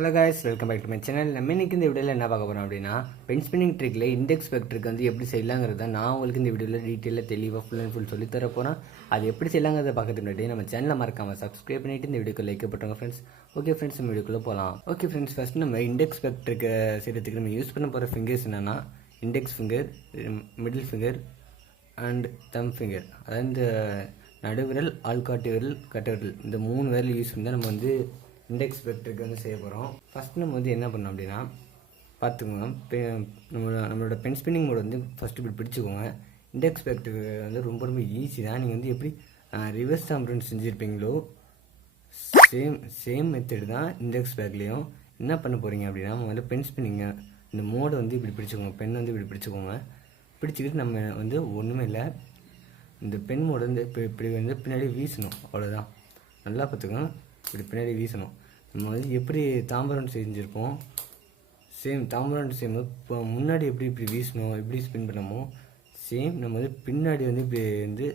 Hello guys, welcome back to my channel. நம்ம இன்னைக்கு இந்த வீடியோவில் என்ன பார்க்க போகிறோம் அப்படின்னா, பென் ஸ்பின்னிங் ட்ரிக்கில் இண்டெக்ஸ் வெக்டருக்கு வந்து எப்படி செய்யலாங்கிறத நான் உங்களுக்கு இந்த வீடியோவில் டீட்டெயிலாக தெளிவாக ஃபுல் அண்ட் ஃபுல் சொல்லித்தர போகிறேன். அது எப்படி செய்யலாங்கிறத பார்க்கறதுக்கு முன்னாடி நம்ம சேனலை மறக்காமல் சப்ஸ்கிரைப் பண்ணிவிட்டு இந்த வீடியோக்கு லைக் போட்டுருங்க ஃப்ரெண்ட்ஸ். ஓகே ஃப்ரெண்ட்ஸ், நம்ம வீடியோக்குள்ளே போகலாம். ஓகே ஃப்ரெண்ட்ஸ், ஃபஸ்ட் நம்ம இண்டெக்ஸ் வெக்டருக்கு செய்கிறதுக்கு நம்ம யூஸ் பண்ண போகிற ஃபிங்கர்ஸ் என்னென்னா, index finger, middle finger and them finger. அதாவது இந்த நடுவிரல், ஆள்காட்டி விரல், கட்டவிரல், இந்த 3 விரல் யூஸ் பண்ணி தான் நம்ம வந்து இண்டெக்ஸ் வெக்டருக்கு வந்து செய்ய போகிறோம். ஃபஸ்ட்டு நம்ம வந்து என்ன பண்ணோம் அப்படின்னா, பார்த்துக்கோங்க, நம்மளோட பென் ஸ்பின்னிங் மோட் வந்து ஃபஸ்ட்டு இப்படி பிடிச்சிக்கோங்க. இண்டெக்ஸ் வெக்டருக்கு வந்து ரொம்ப ரொம்ப ஈஸி தான். நீங்கள் வந்து எப்படி ரிவர்ஸ் தாம்பரன் செஞ்சுருப்பீங்களோ சேம் மெத்தட் தான் இண்டெக்ஸ் பேக்லேயும். என்ன பண்ண போகிறீங்க அப்படின்னா, முதல்ல பென் ஸ்பின்னிங்க இந்த மோடை வந்து இப்படி பிடிச்சிக்கோங்க. பென் வந்து இப்படி பிடிச்சிக்கோங்க. பிடிச்சிக்கிட்டு நம்ம வந்து ஒன்றுமே இல்லை, இந்த பென் மோடு வந்து இப்படி வந்து பின்னாடி வீசணும். அவ்வளோதான். நல்லா பார்த்துக்கோங்க, இப்படி பின்னாடி வீசணும். நம்ம வந்து எப்படி தாம்பரம் செஞ்சுருப்போம், சேம் தாம்பரம் சேம். இப்போ முன்னாடி இப்படி வீசணும், எப்படி ஸ்பின் பண்ணமோ சேம் நம்ம வந்து பின்னாடி வந்து இப்படி வந்து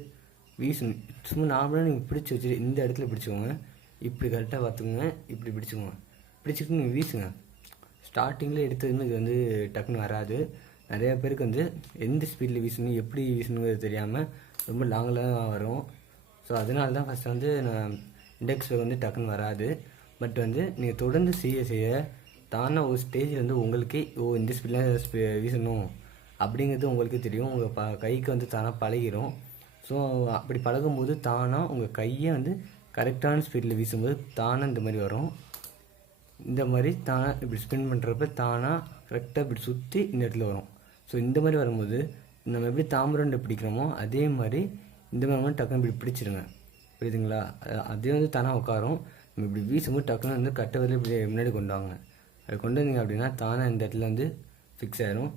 வீசணும். சும்மா நார்மலாக நீங்கள் பிடிச்சி வச்சுட்டு இந்த இடத்துல பிடிச்சிக்கோங்க. இப்படி கரெக்டாக பார்த்துக்கோங்க, இப்படி பிடிச்சிக்கோங்க. பிடிச்சிட்டு நீங்கள் வீசுங்க. ஸ்டார்டிங்கில் எடுத்ததுமே இது வந்து டக்குன்னு வராது. நிறையா பேருக்கு வந்து எந்த ஸ்பீடில் வீசணும், எப்படி வீசணுங்கிறது தெரியாமல் ரொம்ப லாங்கில் தான் வரும். ஸோ அதனால தான் ஃபஸ்ட்டு வந்து நான் இண்டெக்ஸில் வந்து டக்குன்னு வராது. பட் வந்து நீங்கள் தொடர்ந்து செய்ய தானே ஒரு ஸ்டேஜில் வந்து உங்களுக்கே இந்த ஸ்பீடில் வீசணும் அப்படிங்கிறது உங்களுக்கு தெரியும். உங்கள் கைக்கு வந்து தானாக பழகிடும். ஸோ அப்படி பழகும்போது தானாக உங்கள் கையை வந்து கரெக்டான ஸ்பீடில் வீசும்போது தானாக இந்த மாதிரி வரும். இந்த மாதிரி தானாக இப்படி ஸ்பின் பண்ணுறப்ப தானாக கரெக்டாக இப்படி சுற்றி இந்த இடத்துல வரும். ஸோ இந்த மாதிரி வரும்போது நம்ம எப்படி தாம்பரண்டை பிடிக்கிறோமோ அதே மாதிரி இந்த மாதிரி டக்குன்னு இப்படி பிடிச்சிருங்க. புரியுதுங்களா? அதே வந்து தானாக உட்காரும். நம்ம இப்படி வீசும்போது டக்குன்னு வந்து கட்டை வரல இப்படி முன்னாடி கொண்டு வாங்க. அது கொண்டு வந்தீங்க அப்படின்னா தானாக இந்த இடத்துல வந்து ஃபிக்ஸ் ஆகிடும்.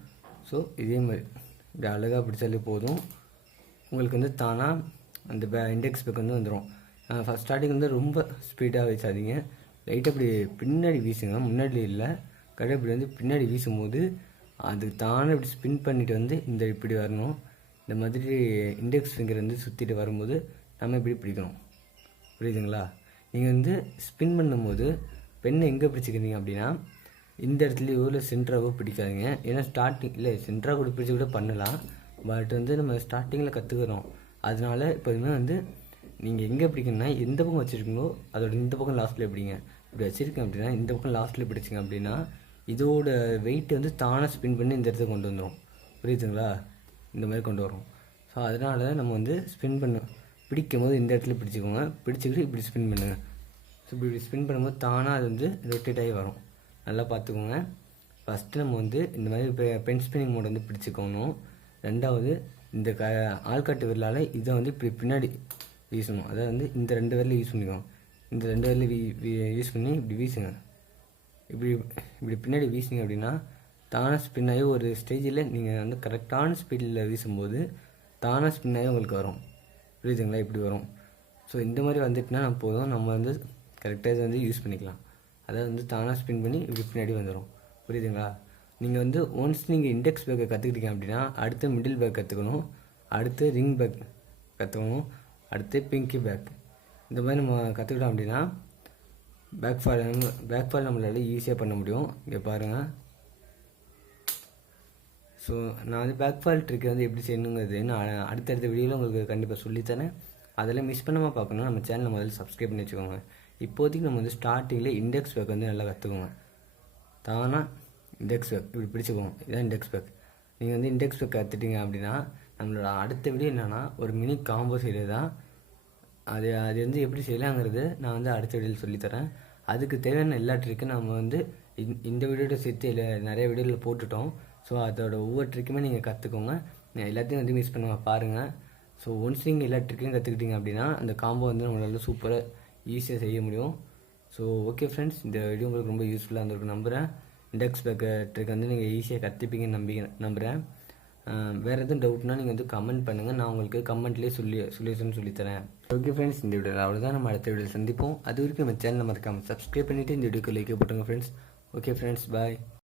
ஸோ இதே மாதிரி இப்படி அழகாக பிடிச்சாலே போதும், உங்களுக்கு வந்து தானாக அந்த இண்டெக்ஸ் பேக் வந்து வந்துடும். ஃபஸ்ட் ஸ்டார்டிங் வந்து ரொம்ப ஸ்பீடாக வச்சாதீங்க, லைட்டாக இப்படி பின்னாடி வீசுங்க. முன்னாடி இல்லை, கடை இப்படி வந்து பின்னாடி வீசும்போது அது தானே இப்படி ஸ்பின் பண்ணிவிட்டு வந்து இந்த இப்படி வரணும். இந்த மாதிரி இண்டெக்ஸ் ஃபிங்கர் வந்து சுற்றிட்டு வரும்போது நம்ம இப்படி பிடிக்கணும். புரியுதுங்களா? நீங்கள் வந்து ஸ்பின் பண்ணும்போது பெண்ணை எங்கே பிடிச்சிக்கிறீங்க அப்படின்னா, இந்த இடத்துலையோ இல்லை சென்டராகவோ பிடிக்காதீங்க. ஏன்னா ஸ்டார்டிங் இல்லை, சென்டராக கூட பிடிச்சி கூட பண்ணலாம். பட் வந்து நம்ம ஸ்டார்டிங்கில் கற்றுக்குறோம். அதனால எப்போதுமே வந்து நீங்கள் எங்கே பிடிக்கணும்னா, எந்த பக்கம் வச்சுருக்கீங்களோ அதோட இந்த பக்கம் லாஸ்ட்டில் பிடிங்க. இப்படி வச்சுருக்கேன் அப்படின்னா இந்த பக்கம் லாஸ்ட்டில் பிடிச்சிங்க அப்படின்னா இதோட வெயிட் வந்து தானாக ஸ்பின் பண்ணி இந்த இடத்துக்கு கொண்டு வந்துடும். புரியுதுங்களா? இந்த மாதிரி கொண்டு வரும். ஸோ அதனால் நம்ம வந்து பிடிக்கும் போது இந்த இடத்துல பிடிச்சிக்கோங்க. பிடிச்சிக்கிட்டு இப்படி ஸ்பின் பண்ணுங்கள். ஸோ இப்படி ஸ்பின் பண்ணும்போது தானாக அது வந்து ரொட்டேட் ஆகி வரும். நல்லா பார்த்துக்கோங்க. ஃபஸ்ட்டு நம்ம வந்து இந்த மாதிரி பென் ஸ்பின்னிங் மோட் வந்து பிடிச்சிக்கணும். ரெண்டாவது இந்த ஆள்காட்டு விரலால் இதை வந்து இப்படி பின்னாடி வீசணும். அதாவது வந்து இந்த 2 விரலையும் யூஸ் பண்ணிக்கோங்க. இந்த 2 விரலையும் யூஸ் பண்ணி இப்படி வீசுங்க. இப்படி பின்னாடி வீசிங்க அப்படின்னா தானாக ஸ்பின் ஆகி ஒரு ஸ்டேஜில் நீங்கள் வந்து கரெக்டான ஸ்பீடில் வீசும்போது தானாக ஸ்பின் ஆகி உங்களுக்கு வரும். புரியுதுங்களா? இப்படி வரும். ஸோ இந்த மாதிரி வந்துட்டுனா நம்ம போதும், நம்ம வந்து கரெக்டாக இதை வந்து யூஸ் பண்ணிக்கலாம். அதாவது வந்து தானாக ஸ்பின் பண்ணி இப்படி பின்னாடி வந்துடும். புரியுதுங்களா? நீங்கள் வந்து ஒன்ஸ் நீங்கள் இண்டெக்ஸ் பேக்கை கற்றுக்கிட்டீங்க அப்படின்னா அடுத்து மிடில் பேக் கற்றுக்கணும், அடுத்து ரிங் பேக் கற்றுக்கணும், அடுத்து பிங்கி பேக். இந்த மாதிரி நம்ம கற்றுக்கிட்டோம் அப்படின்னா பேக் ஃபால் நம்மளால ஈஸியாக பண்ண முடியும். இங்கே பாருங்கள். ஸோ நான் வந்து பேக் ஃபால் ட்ரிக்கை வந்து எப்படி செய்யணுங்கிறது நான் அடுத்தடுத்த வீடியோவில் உங்களுக்கு கண்டிப்பாக சொல்லித்தரேன். அதெல்லாம் மிஸ் பண்ணாமல் பார்க்கணும், நம்ம சேனலை முதல்ல சப்ஸ்கிரைப் பண்ணி வச்சுக்கோங்க. இப்போதைக்கு நம்ம வந்து ஸ்டார்டிங்கில் இண்டெக்ஸ் பேக் வந்து நல்லா கற்றுக்கோங்க. தானாக இண்டெக்ஸ் பேக் இப்படி பிடிச்சிக்கோங்க. இதுதான் இண்டெக்ஸ் பேக். நீங்கள் வந்து இண்டெக்ஸ் பேக் கற்றுட்டீங்க அப்படின்னா நம்மளோட அடுத்த வீடியோ என்னென்னா ஒரு மினி காம்போ செய்கிறது தான். அது வந்து எப்படி செய்யலாங்கிறது நான் வந்து அடுத்த வீடியோவில் சொல்லித்தரேன். அதுக்கு தேவையான எல்லா ட்ரிக்கும் நம்ம வந்து இந்த வீடியோட சேர்த்து நிறைய வீடியோவில் போட்டுட்டோம். ஸோ அதோட ஒவ்வொரு ட்ரிக்குமே நீங்கள் கற்றுக்கோங்க. எல்லாத்தையும் வந்து மிஸ் பண்ண பாருங்கள். ஸோ ஒன்ஸ் நீங்கள் எல்லா ட்ரிக்கையும் கற்றுக்கிட்டீங்க அப்படின்னா அந்த காம்போ வந்து நம்மளால சூப்பராக ஈஸியாக செய்ய முடியும். ஸோ ஓகே ஃப்ரெண்ட்ஸ், இந்த வீடியோ உங்களுக்கு ரொம்ப யூஸ்ஃபுல்லாக இருந்திருக்கு நம்புகிறேன். இண்டெக்ஸ் பேக் ட்ரிக் வந்து நீங்கள் ஈஸியாக கற்றுப்பீங்கன்னு நம்புகிறேன். வேறு எதுவும் டவுட்னா நீங்கள் வந்து கமெண்ட் பண்ணுங்கள், நான் உங்களுக்கு கமெண்ட்லேயே சொல்யூஷன் சொல்லித்தரேன். ஓகே ஃப்ரெண்ட்ஸ், இந்த வீடியோவில் அவ்வளோதான். நம்ம அடுத்த வீடியோவில் சந்திப்போம். அது வரைக்கும் நம்ம சேனலை மறக்காமல் சப்ஸ்கிரைப் பண்ணிவிட்டு இந்த வீடியோக்கு லைக் போட்டுங்க ஃப்ரெண்ட்ஸ். ஓகே ஃப்ரெண்ட்ஸ், பாய்.